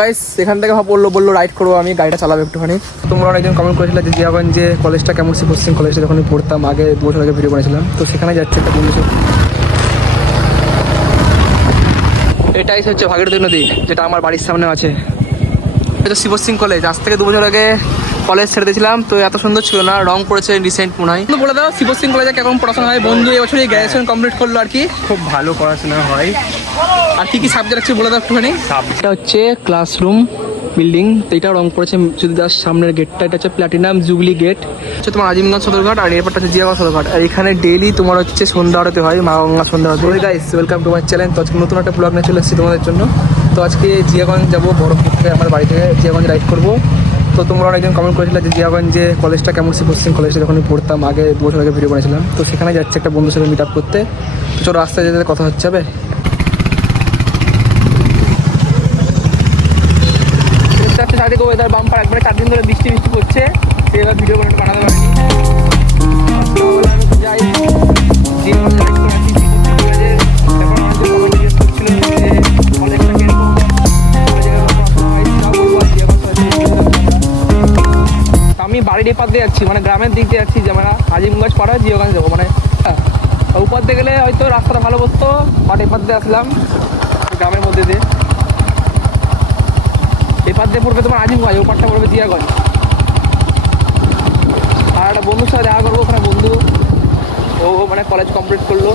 Guys এখান থেকে বললো রাইড করবো, আমি গাড়িটা চালাবো একটুখানি। তোমরা অনেকজন কমেন্ট করেছিল যে জিয়াগঞ্জে কলেজটা কেমন, পশ্চিম কলেজটা যখন আমি পড়তাম আগে 2 বছর আগে ভিডিও বানিয়েছিলাম, তো সেখানে যাচ্ছে একটা বন্ধু। এটাই হচ্ছে ভাগীরথী নদী, যেটা আমার বাড়ির সামনে আছে। এটা শিবসিং কলেজ, আজ থেকে 2 বছর আগে কলেজ ছেড়ে দিয়েছিলাম, তো এত সুন্দর ছিল না, রং পড়েছে রিসেন্ট মনে হয়। বলে দাও শিবসিং কলেজে কেমন পড়াশোনা হয়? বন্ধু এবছরই গ্র্যাজুয়েশন কমপ্লিট করলো আর কি। খুব ভালো পড়াশোনা হয়। আর কি কি সাবজেক্ট আছে বলে দাও একটুখানি। এটা হচ্ছে ক্লাসরুম বিল্ডিং, তো এটা রং করেছে যদি জাস্ট সামনের গেটটা, এটা হচ্ছে প্ল্যাটিনাম জুবলি গেট, হচ্ছে তোমার আজিমগঞ্জ সদরঘাট, আর এরপরটা হচ্ছে জিয়াগঞ্জ সদরঘাট। আর এখানে ডেইলি তোমার হচ্ছে সন্ধ্যা আরতি হয়, মা গঙ্গা সন্ধ্যা আরতি। Guys welcome to my channel. তো আজকে নতুন একটা ব্লগ নিয়ে চলে এসেছি তোমাদের জন্য। তো আজকে জিয়াগঞ্জ যাবো, বড়পুর থেকে আমার বাড়ি থেকে জিয়াগঞ্জ রাইড করবো। তো তোমরা অনেকজন কমেন্ট করেছিল যে জিয়াগঞ্জে কলেজটা কেমন, পশ্চিম কলেজটা যখন আমি পড়তাম আগে 2 বছর আগে ভিডিও বানিয়েছিলাম, তো সেখানে যাচ্ছে একটা বন্ধুর সাথে মিট আপ করতে। তো চলো রাস্তায় যেতে কথা হচ্ছে হবে। চারদিকে ওয়েদার বাম্পার, একবারে 4 দিন ধরে বৃষ্টি পড়ছে, এবার ভিডিও বানাতে পারিনি। যাই আমি বাড়ির এপার দিয়ে যাচ্ছি, মানে গ্রামের দিক দিয়ে যাচ্ছি, যে আমরা আজিমগঞ্জ পাড়া জিয়াগঞ্জ যাবো, মানে উপর দিয়ে গেলে হয়তো রাস্তাটা ভালো বসতো, বাট এপার দিয়ে আসলাম গ্রামের মধ্যে দিয়ে। এপার দিয়ে পড়বে তোমার আজিমগঞ্জ, ওপারটা পড়বে জিয়াগঞ্জ। আর একটা বন্ধুর সাথে দেখা করবো, ওখানে বন্ধু ও মানে কলেজ কমপ্লিট করলো।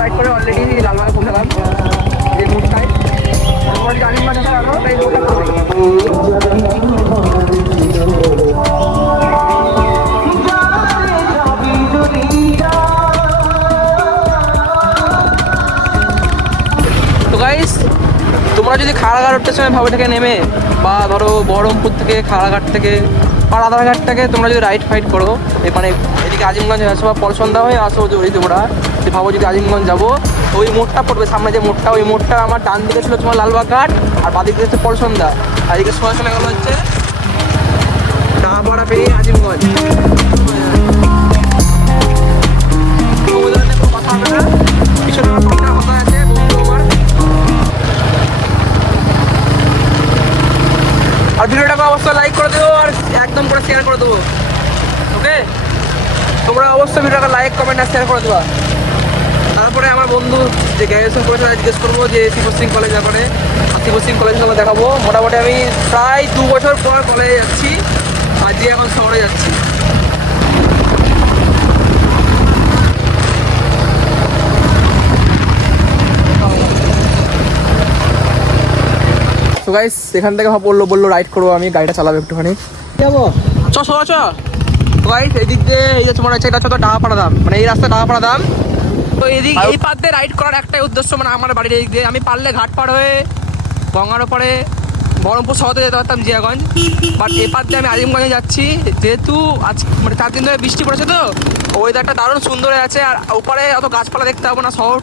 রাইড করে অলরেডি লালবাগে পৌঁছালাম, যে মুখটায় আজিমগঞ্জ আসতে আরো তাই মোটা করবে। তো গাইস তোমরা যদি খাড়াঘাট স্টেশনে ভাবে থেকে নেমে, বা ধরো বহরমপুর থেকে খাড়াঘাট থেকে বা রাধারঘাট থেকে তোমরা যদি রাইড ফাইট করো, মানে এদিকে আজিমগঞ্জ আসো বা পলসন্দা হয়ে আসো, যদি তোমরা যে ভাবো যদি আজিমগঞ্জ যাবো, ওই মোড়টা পড়বে সামনে যে মোড়টা, ওই মোড়টা আমার ডান দিকে ছিল তোমার লালবাগ ঘাট, আর বাদিকে হচ্ছে পলসন্দা, আর এদিকে সোজা চলে গেলো হচ্ছে ডাহাপাড়া পেরিয়ে আজিমগঞ্জ। কথা হবে না, পিছনে আমার পাঁচটা কথা আছে বন্ধু আমার। আর ভিডিওটাকে অবশ্যই লাইক করে দেবো, আর একদম করে শেয়ার করে দেবো। ওকে, তোমরা অবশ্যই ভিডিওটাকে লাইক কমেন্ট আর শেয়ার করে দেবা। তারপরে আমার বন্ধু যে গ্র্যাজুয়েশন করেছে জিজ্ঞেস করবো যে শিবসিং কলেজ ব্যাপারে, শিবসিং কলেজ আমরা দেখাবো। মোটামুটি আমি প্রায় 2 বছর পর কলেজে যাচ্ছি, আর যে এখন শহরে যাচ্ছি। তো গাইস এখান থেকে বললো রাইড করবো, আমি গাড়িটা চালাবো একটুখানি। যাবো চ গাইস এদিক দিয়ে এই যে তোমার হচ্ছে এটা হচ্ছে ডাহাপাড়া দাম, মানে এই রাস্তা ডাহাপাড়া দাম। তো এদিক এই পার দিয়ে রাইড করার একটাই উদ্দেশ্য, মানে আমার বাড়ির এদিক দিয়ে আমি পারলে ঘাট পার হয়ে গঙ্গার ওপরে বহরমপুর শহরে যেতে পারতাম জিয়াগঞ্জ, বাট এই পার দিয়ে আমি আজিমগঞ্জে যাচ্ছি। যেহেতু আজ মানে 4 দিন ধরে বৃষ্টি পড়েছে, তো ওয়েদারটা দারুণ সুন্দর হয়ে আছে, আর ওপারে অত গাছপালা দেখতে পাবো না, শহর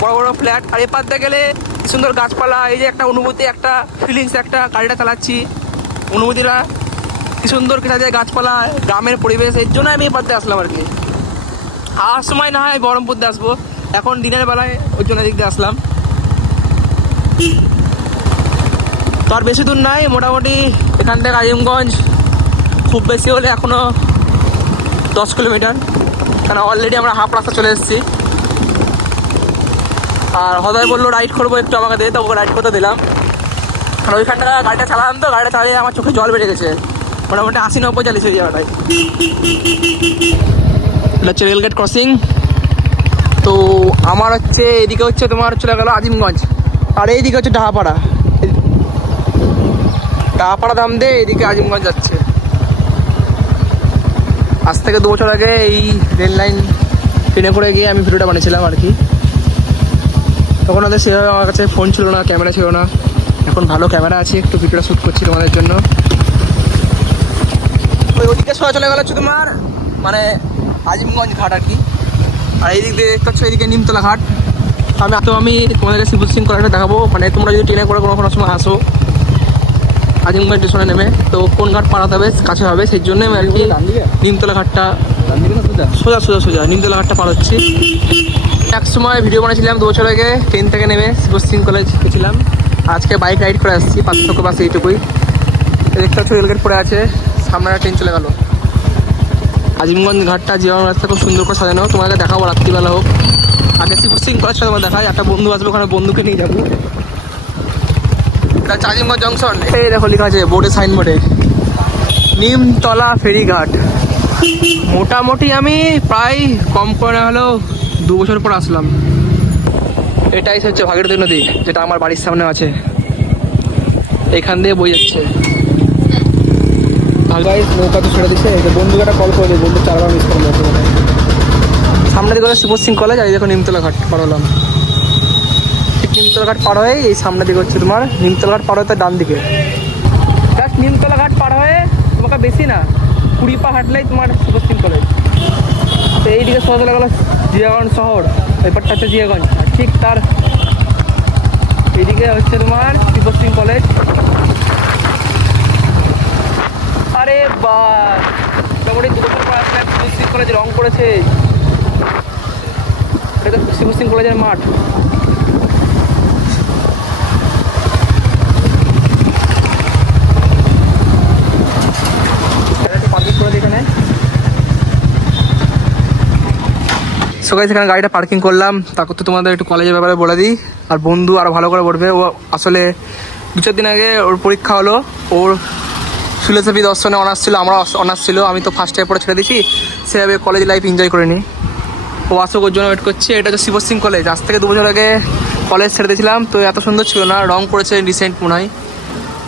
বড় বড় ফ্ল্যাট, আর এপার দিয়ে গেলে সুন্দর গাছপালা, এই যে একটা অনুভূতি, একটা ফিলিংস, একটা গাড়িটা চালাচ্ছি অনুভূতিটা কি সুন্দর, কেটে যায় গাছপালা, গ্রামের পরিবেশ, এর জন্য আমি এপার দিয়ে আসলাম আর কি। আর সময় না হয় বহরমপুর দিয়ে আসবো, এখন দিনের বেলায় ওই জন্য এদিক দিয়ে আসলাম। তো আর বেশি দূর নাই, মোটামুটি এখান থেকে আজিমগঞ্জ খুব বেশি হলে এখনও 10 কিলোমিটার, কারণ অলরেডি আমরা হাফ রাস্তা চলে এসেছি। আর হদায় বললো রাইড করবো একটু আমাকে দিয়ে, তো ওকে রাইড করতে দিলাম। আর ওইখানটা গাড়িটা চালালাম, তো গাড়িটা চালিয়ে আমার চোখে জল বেড়ে গেছে, মোটামুটি 80-90 চালিয়েছে ওই জায়গাটায়। এটা হচ্ছে রেলগেট ক্রসিং। তো আমার হচ্ছে এদিকে হচ্ছে তোমার চলে গেলো আজিমগঞ্জ, আর এইদিকে হচ্ছে ডাহাপাড়া দাম দিয়ে এদিকে আজিমগঞ্জ যাচ্ছে। আজ থেকে 2 বছর আগে এই রেল লাইন ট্রেনে করে গিয়ে আমি ভিডিওটা বানিয়েছিলাম আর কি। তখন ওদের সেভাবে আমার কাছে ফোন ছিল না, ক্যামেরা ছিল না, এখন ভালো ক্যামেরা আছে, একটু ভিডিওটা শ্যুট করছি তোমাদের জন্য। ওইদিকে সোজা চলে গেল হচ্ছে তোমার মানে আজিমগঞ্জ ঘাট আর কি। আর এই দিক দিয়ে দেখতে পাচ্ছ এইদিকে নিমতলা ঘাট। আমি তোমাদেরকে শিবসিং কলেজটা দেখাবো, মানে তোমরা যদি ট্রেনে করে কোনো সময় আসো আজিমগঞ্জ স্টেশনে নেমে। তো কোন ঘাট পাড়াতে হবে কাছে হবে, সেই জন্য আমি আর কি নিমতলা ঘাটটা সোজা সোজা সোজা নিমতলা ঘাটটা পার হচ্ছি। এক সময় ভিডিও বানিয়েছিলাম 2 বছর আগে, ট্রেন থেকে নেমে শিবশ্রী কলেজ গেছিলাম। আজকে বাইক রাইড করে আসছি, পার্থক্য বাস এইটুকুই। দেখতে পাচ্ছ রেলগেট পড়ে আছে, সামনে একটা ট্রেন চলে গেল। আজিমগঞ্জ ঘাটটা জীবন রাস্তা খুব সুন্দর করে সাজানো, তোমাকে দেখাবো রাত্রিবেলা হোক। আগে শিবশ্রী কলেজটা তোমার দেখায়, একটা বন্ধু আসবে, ওখানে বন্ধুকে নিয়ে যাবো। এটা আজিমগঞ্জ জংশন। এই দেখো লেখা আছে বোর্ডে, সাইনবোর্ডে নিমতলা ফেরিঘাট। মোটামুটি আমি প্রায় কম করে না হলেও 2 বছর পর আসলাম। এটাই হচ্ছে ভাগীরথী নদী, যেটা আমার বাড়ির সামনে আছে, এখান দিয়ে বই যাচ্ছে। ভাগাই নৌকা তো ছেড়ে দিচ্ছে, বন্ধুকে একটা কল করে দিই, বন্ধু 4 বার মিস করে দিয়েছে। সামনে দিকে শিবশ্রী কলেজ, আর এই দেখো নিমতলা ঘাট পার হলাম। ঠিক নিমতলা ঘাট পার হয়ে এই সামনের দিকে হচ্ছে তোমার নিমতলা ঘাট পার হতে ডান দিকে। জাস্ট নিমতলা ঘাট পার হয়ে তোমাকে বেশি না 20 পা হাঁটলেই তোমার শিবশ্রী কলেজ। তো এইদিকে সোজা চলে গেল জিয়াগঞ্জ শহর, এরপরটা হচ্ছে জিয়াগঞ্জ, আর ঠিক তার এইদিকে হচ্ছে তোমার শিবশ্রী কলেজ। আরে বাস মোটামুটি 2 বছর পর আসলাম, শিবশ্রী কলেজে রং করেছে। এটা তো শিবশ্রী কলেজের মাঠ। পার্কিং করে দিই এখানে। সকালে সেখানে গাড়িটা পার্কিং করলাম। তারপর তো তোমাদের একটু কলেজের ব্যাপারে বলে দিই, আর বন্ধু আরও ভালো করে বলবে। ও আসলে 2-4 দিন আগে ওর পরীক্ষা হলো, ওর ফিলোসফি দর্শনে অনার্স ছিল, আমরা অনার্স ছিল। আমি তো ফার্স্ট ইয়ার পরে ছেড়ে দিয়েছি, সেভাবে কলেজ লাইফ এনজয় করিনি। ও আসুক, ওর জন্য ওয়েট করছে। এটা হচ্ছে শিবশ্রী কলেজ, আজ থেকে 2 বছর আগে কলেজ ছেড়ে দিয়েছিলাম, তো এত সুন্দর ছিল না, রং করেছে রিসেন্ট মনে হয়।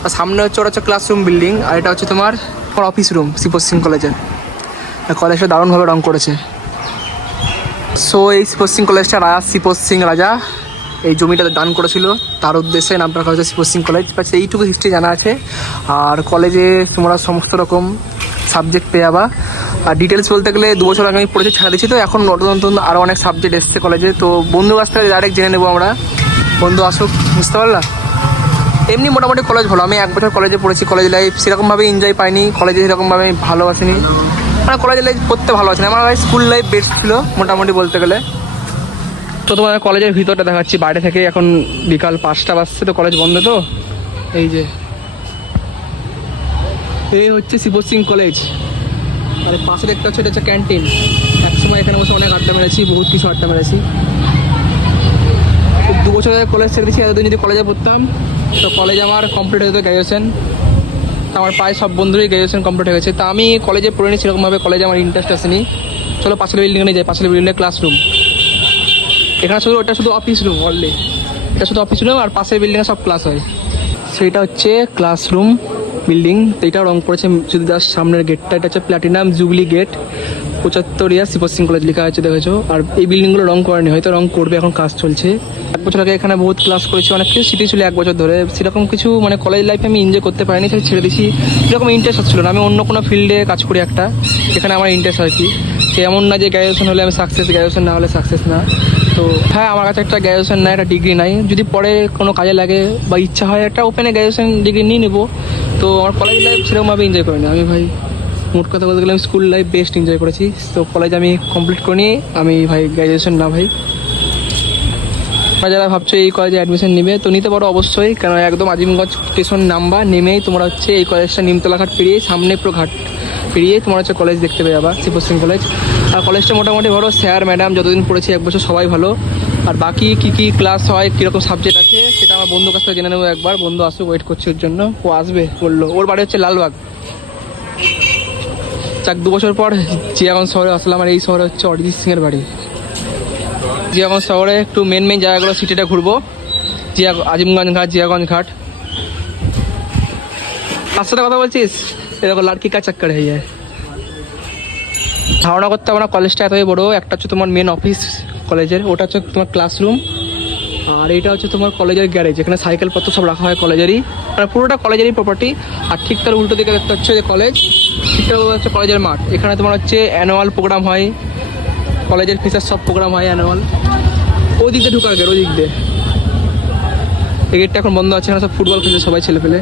আর সামনে হচ্ছে ওটা হচ্ছে ক্লাসরুম বিল্ডিং, আর এটা হচ্ছে তোমার অফিস রুম শিবশ্রী কলেজের। কলেজটা দারুণভাবে রং করেছে। সো এই শিবশ্রী কলেজটা রাজা শিবশ্রী রাজা এই জমিটা দান করেছিল, তার উদ্দেশ্যে নামটা রাখা হয়েছে শিবশ্রী কলেজ। বাস এইটুকু হিস্ট্রি জানা আছে। আর কলেজে তোমরা সমস্ত রকম সাবজেক্ট পেয়ে যাবা। আর ডিটেলস বলতে গেলে 2 বছর আগে আমি পড়েছি, ছাড়া দিচ্ছি, তো এখন নতুন নতুন আরও অনেক সাবজেক্ট এসছে কলেজে। তো বন্ধু কাছ থেকে ডাইরেক্ট জেনে নেবো আমরা, বন্ধু আসুক, বুঝতে পারলা। এমনি মোটামুটি কলেজ ভালো, আমি 1 বছর কলেজে পড়েছি। কলেজ লাইফ সেরকমভাবে এনজয় পাইনি, কলেজে সেরকমভাবে আমি ভালোবাসিনি, মানে কলেজ লাইফ পড়তে ভালোবাসিনি। আমার স্কুল লাইফ বেস্ট ছিল মোটামুটি বলতে গেলে। তো তোমার কলেজের ভিতরটা দেখাচ্ছি বাইরে থেকে। এখন বিকাল 5টা বাজছে, তো কলেজ বন্ধ। তো এই যে এই হচ্ছে শিবশ্রী কলেজ, আর পাশে দেখতে হচ্ছে এটা হচ্ছে ক্যান্টিন। একসময় এখানে বসে অনেক আড্ডা মেরেছি, বহুত কিছু আড্ডা মেরেছি। 2 বছর আগে কলেজ ছেড়ে দিয়েছি, এতদিন যদি কলেজে পড়তাম তো কলেজ আমার কমপ্লিট হয়ে যেত গ্র্যাজুয়েশন। আমার প্রায় সব বন্ধুরই গ্র্যাজুয়েশন কমপ্লিট হয়ে গেছে। তা আমি কলেজে পড়িনি সেরকমভাবে, কলেজে আমার ইন্টারেস্ট আসেনি। চলো পাশের বিল্ডিংয়ে নিয়ে যাই, পাশের বিল্ডিংয়ে ক্লাসরুম। এখানে শুধু ওটা শুধু অফিস রুম, অনলি এটা শুধু অফিস রুম, আর পাশের বিল্ডিংয়ে সব ক্লাস হয়। সেইটা হচ্ছে ক্লাসরুম বিল্ডিং। তো এটাও রং করেছে যদি জাস্ট সামনের গেটটা, এটা হচ্ছে প্ল্যাটিনাম জুবলি গেট 75 ইয়ার শিবশ্রী কলেজ লেখা আছে, দেখেছো। আর এই বিল্ডিংগুলো রং করেনি, হয়তো রং করবে, এখন কাজ চলছে। 1 বছর আগে এখানে বহুত ক্লাস করেছি, অনেক কিছু স্মৃতি ছিল 1 বছর ধরে। সেরকম কিছু মানে কলেজ লাইফে আমি এনজয় করতে পারিনি, সেটা ছেড়ে দিয়েছি। সেরকম ইন্টারেস্ট হচ্ছিল না, আমি অন্য কোনো ফিল্ডে কাজ করি একটা, এখানে আমার ইন্টারেস্ট আর কি। সে এমন না যে গ্র্যাজুয়েশন হলে আমি সাকসেস, গ্র্যাজুয়েশন না হলে সাকসেস না। তো হ্যাঁ, আমার কাছে একটা গ্র্যাজুয়েশন নাই, একটা ডিগ্রি নাই, যদি পরে কোনো কাজে লাগে বা ইচ্ছা হয় একটা ওপেনে গ্র্যাজুয়েশন ডিগ্রি নিয়ে নেবো। তো আমার কলেজ লাইফ সেরকমভাবে এনজয় করিনি আমি ভাই। মোট কথা বলতে গেলে আমি স্কুল লাইফ বেস্ট এনজয় করেছি। তো কলেজ আমি কমপ্লিট করিনি আমি ভাই, গ্র্যাজুয়েশন না ভাই। যারা ভাবছো এই কলেজে অ্যাডমিশন নেবে তো নিতে পারো অবশ্যই, কারণ একদম আজিমগঞ্জ স্টেশন নামবা, নেমেই তোমরা হচ্ছে এই কলেজটা নিমতলা ঘাট পেরিয়ে সামনে পুরো ঘাট পেরিয়ে তোমার হচ্ছে কলেজ দেখতে পেয়ে যাবা, শিবশ্রী কলেজ। আর কলেজটা মোটামুটি ভালো, স্যার ম্যাডাম যতদিন পড়েছি 1 বছর সবাই ভালো। আর বাকি কী ক্লাস হয়, কীরকম সাবজেক্ট আছে সেটা আমার বন্ধুর কাছ থেকে জেনে নেবো একবার। বন্ধু আসুক, ওয়েট করছি ওর জন্য, ও আসবে বললো। ওর বাড়ি হচ্ছে লালবাগ। 2 বছর পর জিয়াগঞ্জ শহরে আসলাম, আর এই শহরে হচ্ছে অরিজিৎ সিংয়ের বাড়ি। জিয়াগঞ্জ শহরে একটু মেন জায়গাগুলো সিটিটা ঘুরবো, আজিমগঞ্জ ঘাট, জিয়াগঞ্জ ঘাট। তার সাথে কথা বলছিস, এরকম লাড়কি কা চক্কর হয়ে যায়। ধারণা করতে হবে না, কলেজটা এতই বড়ো। একটা হচ্ছে তোমার মেন অফিস কলেজের, ওটা হচ্ছে তোমার ক্লাসরুম, আর এটা হচ্ছে তোমার কলেজের গ্যারেজ, এখানে সাইকেলপত্র সব রাখা হয় কলেজেরই, মানে পুরোটা কলেজেরই প্রপার্টি। আর ঠিক তার উল্টো দিকে দেখতে হচ্ছে যে কলেজ, ঠিকঠাক হচ্ছে কলেজের মাঠ। এখানে তোমার হচ্ছে অ্যানুয়াল প্রোগ্রাম হয়, কলেজের ফিচার সব প্রোগ্রাম হয় অ্যানুয়াল। ওই দিক দিয়ে ঢুকার গেট, ওই দিক দিয়ে। এই গেটটা এখন বন্ধ আছে, এখানে সব ফুটবল খেলছে সবাই ছেলে পেলে।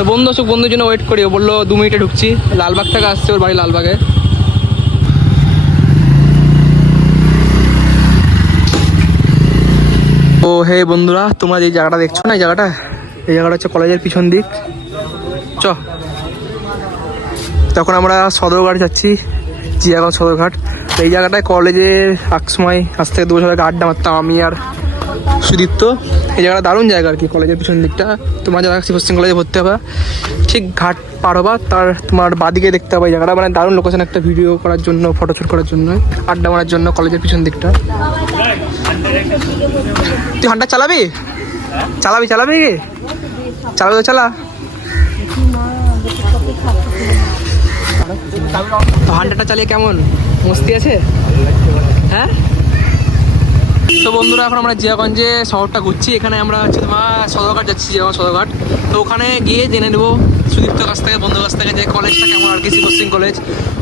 তো বন্ধু আসুক, বন্ধুর জন্য ওয়েট করি। ও বললো 2 মিনিটে ঢুকছি। লালবাগ থেকে আসছে, ওর বাড়ি লালবাগে। ও হে বন্ধুরা, তোমরা যে জায়গাটা দেখছো না, এই জায়গাটা হচ্ছে কলেজের পিছন দিক। চ তখন আমরা সদরঘাট যাচ্ছি, জিয়াগঞ্জ সদরঘাট। এই জায়গাটায় কলেজের এক সময় আজ থেকে 2 বছর আগে আড্ডা মারতাম আমি আর সুদীপ্ত। এই জায়গাটা দারুণ জায়গা আর কি, কলেজের পিছন দিকটা। তোমরা যারা শিবসিং কলেজে ভর্তি হবা, ঠিক ঘাট পার হবা, তার তোমার বাদিকে দেখতে হবে এই জায়গাটা। মানে দারুণ লোকেশন একটা, ভিডিও করার জন্য, ফটোশ্যুট করার জন্য, আড্ডা মারার জন্য কলেজের পিছন দিকটা। তুই হান্ডা চালাবি চালাবি চালাবি কি চালাবি তো চালা। তো হান্ডাটা চালিয়ে কেমন মস্তি আছে? হ্যাঁ। তো বন্ধুরা এখন আমরা জিয়াগঞ্জে শহরটা ঘুরছি। এখানে আমরা হচ্ছে তোমার সদরঘাট যাচ্ছি, জিয়াগঞ্জ সদরঘাট। তো ওখানে গিয়ে জেনে নেবো সুদীপ্তর কাছ থেকে, বন্ধুর কাছ থেকে, যে কলেজটা কেমন আর কি, শিবসিং কলেজ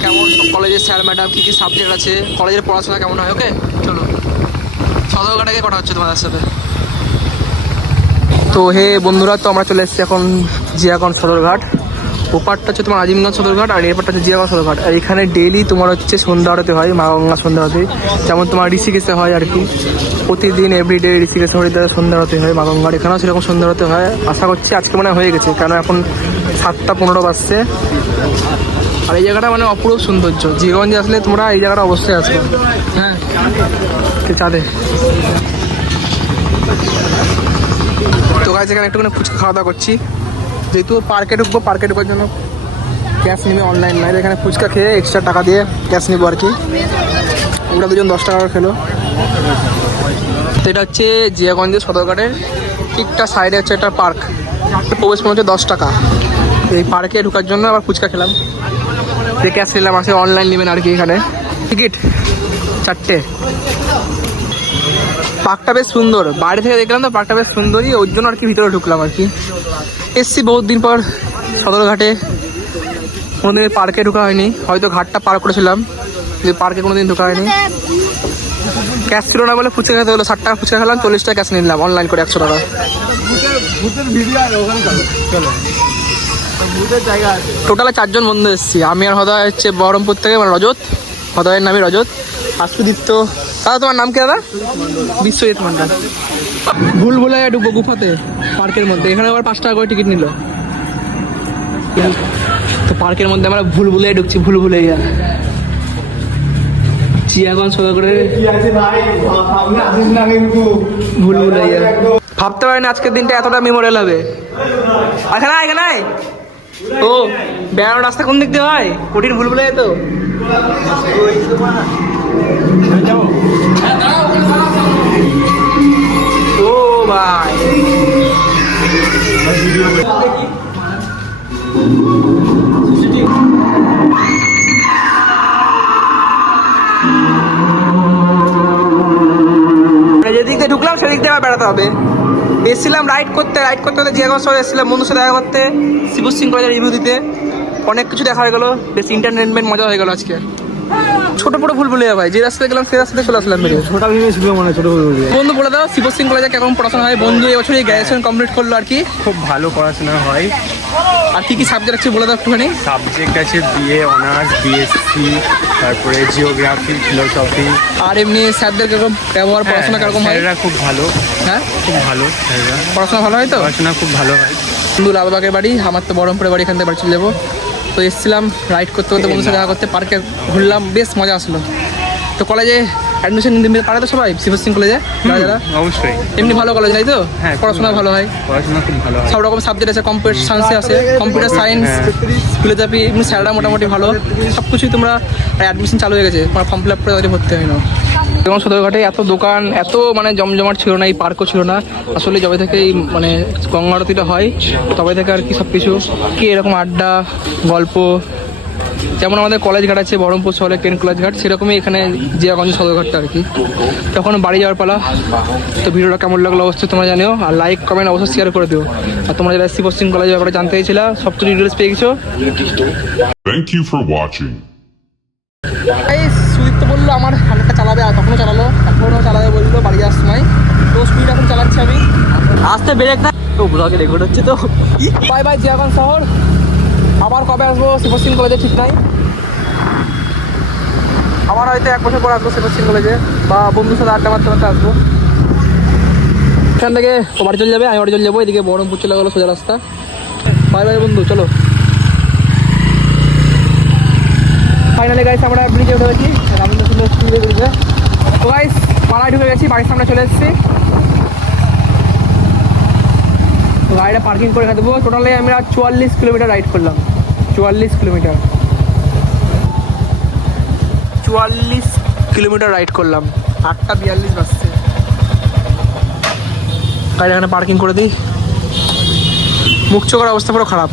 কেমন, কলেজের স্যার ম্যাডাম কী কী সাবজেক্ট আছে, কলেজের পড়াশোনা কেমন হয়। ওকে চলো, সদরঘাটে গিয়ে কথা হচ্ছে তোমাদের সাথে। তো হে বন্ধুরা, তো আমরা চলে এসেছি এখন জিয়াগঞ্জ সদরঘাট। ওপারটা হচ্ছে তোমার আজিমগঞ্জ সদরঘাট, আর এপারটা হচ্ছে জিয়াগঞ্জ সদরঘাট। আর এখানে ডেইলি তোমার হচ্ছে সন্ধ্যা আরতি হয়, মা গঙ্গা সন্ধ্যা আরতি, যেমন তোমার ঋষিকেশে হয় আর কি। প্রতিদিন এভরিডে ঋষিকেশে হরিদ্বারে সন্ধ্যা আরতি হয় মা গঙ্গার, এখানেও সেরকম সন্ধ্যা আরতি হয়। আশা করছি আজকে মনে হয়ে গেছে, কেন এখন 7:15 বাজছে। আর এই জায়গাটা মানে অপূর্ব সৌন্দর্য। জিয়াগঞ্জে আসলে তোমরা এই জায়গাটা অবশ্যই আসবে। হ্যাঁ চাঁদে তো গাইজ, এখানে একটুখানি ফুচকা খাওয়া দাওয়া করছি, যেহেতু পার্কে ঢুকবো। পার্কে ঢোকার জন্য ক্যাশ নিবে, অনলাইন নাই। এখানে ফুচকা খেয়ে এক্সট্রা টাকা দিয়ে ক্যাশ নিবো আর কি। ওরা দুজন 10 টাকা করে খেলো। তো এটা হচ্ছে জিয়াগঞ্জের সদরঘাটের ঠিকটা সাইডে হচ্ছে একটা পার্ক, প্রবেশ মূল্য হচ্ছে 10 টাকা। এই পার্কে ঢোকার জন্য আবার ফুচকা খেলাম, যে ক্যাশ নিলাম। আসে অনলাইন নেবেন আর কি। এখানে টিকিট 4টে। পার্কটা বেশ সুন্দর, বাইরে থেকে দেখলাম তো পার্কটা বেশ সুন্দরই, ওর জন্য আর কি ভিতরে ঢুকলাম আর কি। এসছি বহুত দিন পর সদরঘাটে, কোনোদিন পার্কে ঢোকা হয়নি, হয়তো ঘাটটা পার করেছিলাম, যে পার্কে কোনোদিন ঢোকা হয়নি। ক্যাশ ছিল না বলে ফুচকা খেতে হলো। 60 টাকা ফুচকা খেলাম, 40 টাকা ক্যাশ নিলাম অনলাইন করে 100 টাকা। টোটালে 4 জন বন্ধু এসেছি, আমি আর হদয় হচ্ছে বহরমপুর থেকে, মানে রজত, হদয়ের নামই রজত। আর সুদীপ্ত। দাদা তোমার নাম কি দাদা? বিশ্বজিৎ মন্ডল। ভুলভুলাইয়া ঢুকবো গুফাতে, পার্কের মধ্যে। এখানে আবার 5 টাকা করে টিকিট নিল। তো পার্কের মধ্যে আমরা ভুলভুলাইয়া ঢুকছি, ভুলভুলাইয়া জিয়াগঞ্জ সদরঘাটে ভুলভুলাইয়া। ভাবতে পারি না আজকের দিনটা এতটা মেমোরিয়াল হবে। এখানে এখানে ও বেড়ানোর রাস্তা কোন দিক দিয়ে হয়? কঠিন ভুলভুলাইয়া তো। ও ভাই যেদিক দিয়ে ঢুকলাম সেদিক দিয়ে আবার বেড়াতে হবে। এসেছিলাম রাইড করতে করতে জিয়াগঞ্জ শহরে এসেছিলাম বন্ধুর সাথে দেখা করতে, শিবসিং কলেজের রিভিউ দিতে। অনেক কিছু দেখা হয়ে গেলো, বেশ এন্টারটেনমেন্ট মজা হয়ে গেলো আজকে। ছোট বড় ভুলভুলাইয়া ভাই, যে রাস্তায় গেলাম সেই রাস্তাতে চলে আসলাম। বন্ধু বলে দাও শিবসিং কলেজে কেমন পড়াশোনা হয়? বন্ধু এবছর গ্র্যাজুয়েশন কমপ্লিট করলো আর কি। খুব ভালো পড়াশোনা হয়। আর কি কি সাবজেক্ট আছে বলে দাও একটুখানি। সাবজেক্ট আছে বিএ অনার্স, বিএসসি, তারপরে জিওগ্রাফি, ফিলোসফি। আর এমনি স্যারদের কিরকম ব্যবহার, পড়াশোনা কিরকম হয়? স্যারেরা খুব ভালো। হ্যাঁ খুব ভালো স্যারেরা, পড়াশোনা ভালো হয় তো? পড়াশোনা খুব ভালো হয়। বন্ধু লালবাগের বাড়ি, আমার তো বহরমপুরের বাড়ি, এখান থেকে বাড়ি চলে যাবো। তো এসেছিলাম রাইড করতে করতে বন্ধুর সাথে দেখা করতে, পার্কে ঘুরলাম, বেশ মজা আসলো। তো কলেজে অ্যাডমিশন নিতে পারে তো সবাই শিবসিং কলেজে? যারা অবশ্যই। এমনি ভালো কলেজ তাই তো? হ্যাঁ, পড়াশোনা ভালো হয়, পড়াশোনা খুব ভালো হয়। সব রকম সাবজেক্ট আছে, কম্পিউটার সায়েন্সে আছে, কম্পিউটার সায়েন্স, ফিলোসফি, এমনি স্যাররা মোটামুটি ভালো। সব কিছুই তোমরা অ্যাডমিশন চালু হয়ে গেছে, তোমার ফর্ম ফিল আপ করে তাদের ভর্তি হয় না। যেমন সদরঘাটে এত দোকান, এত মানে জমজমাট ছিল না, এই পার্কও ছিল না আসলে। যবে থেকে এই মানে গঙ্গা আরতিটা হয় তবে থেকে আর কি সব কিছু কি এরকম আড্ডা গল্প, যেমন আমাদের কলেজ ঘাট আছে বহরমপুর শহরে, কেন কলেজ ঘাট, সেরকমই এখানে জিয়াগঞ্জ সদরঘাটটা আর কি। তখন বাড়ি যাওয়ার পালা। তো ভিডিওটা কেমন লাগলো অবশ্যই তোমরা জানিও, আর লাইক কমেন্ট অবশ্যই শেয়ার করে দিও। আর তোমরা যারা শিবসিং কলেজের ব্যাপারে জানতে চাইছিলা, সব কিছু ডিটেলস পেয়ে গেছো। Thank you for watching. Sudipta বললো আমার হান্ড্রেডটা চালাবে, আর তখনও চালালো, এখনও চালাবে বললো বাড়ি যাওয়ার সময়। তো স্পিড এখন চালাচ্ছি আমি, আসতে ব্রেক না। তো ব্লগে রেকর্ড হচ্ছে তো। বাই বাই জিয়াগঞ্জ শহর। আবার কবে আসবো সেবাস্টিন কলেজে ঠিক নাই, আবার হয়তো 1 বছর পর আসবো সেবাস্টিন কলেজে, বা বন্ধুর সাথে আড্ডা মারতে মারতে আসবো। এখান থেকে ও বাড়ি চলে যাবে, আমি বাড়ি চলে যাবো, এদিকে বহরমপুর চলে গেলো সোজা রাস্তা। বাই বাই বন্ধু, চলো। ফাইনালি গাইস আমরা ব্রিজে উঠে গেছি, রামচন্দ্র সুন্দর স্পিডে ব্রিজে। তো গাইস পাড়ায় ঢুকে গেছি, বাড়ির সামনে চলে এসেছি। তো গাড়িটা পার্কিং করে রেখে দেবো। টোটালি আমরা 44 কিলোমিটার রাইড করলাম, 44 কিলোমিটার, 44 কিলোমিটার রাইড করলাম। 8:42 বাজছে। গাড়ি এখানে পার্কিং করে দিই। মুখ চোখের অবস্থা পুরো খারাপ।